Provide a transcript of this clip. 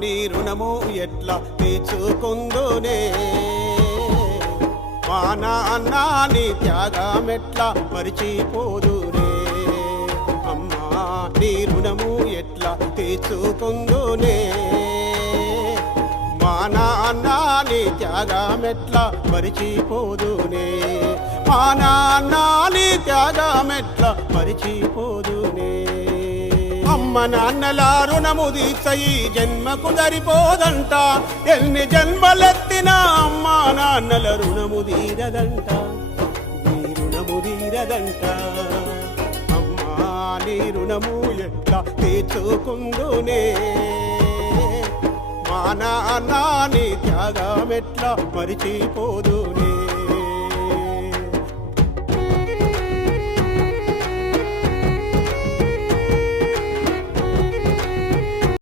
నీ రుణము ఎట్లా తీర్చుకుందునే మా నాన్న నీ త్యాగమెట్లా మరిచిపోదునే అమ్మా నీ రుణము ఎట్లా తీర్చుకుందునే మా నాన్న నీ త్యాగమెట్లా మరిచిపోదునే మా నాన్న నీ త్యాగమెట్లా మరిచిపోదునే అమ్మ నాన్నల రుణము దీక్ష ఈ జన్మకు సరిపోదంట ఎన్ని జన్మలెత్తినా అమ్మ నాన్నల రుణము తీరదంట నీ రుణము తీరదంట అమ్మా నీ రుణము ఎట్లా తీర్చుకుందునే మా నాన్న నీ త్యాగమెట్లా మరిచిపోదునే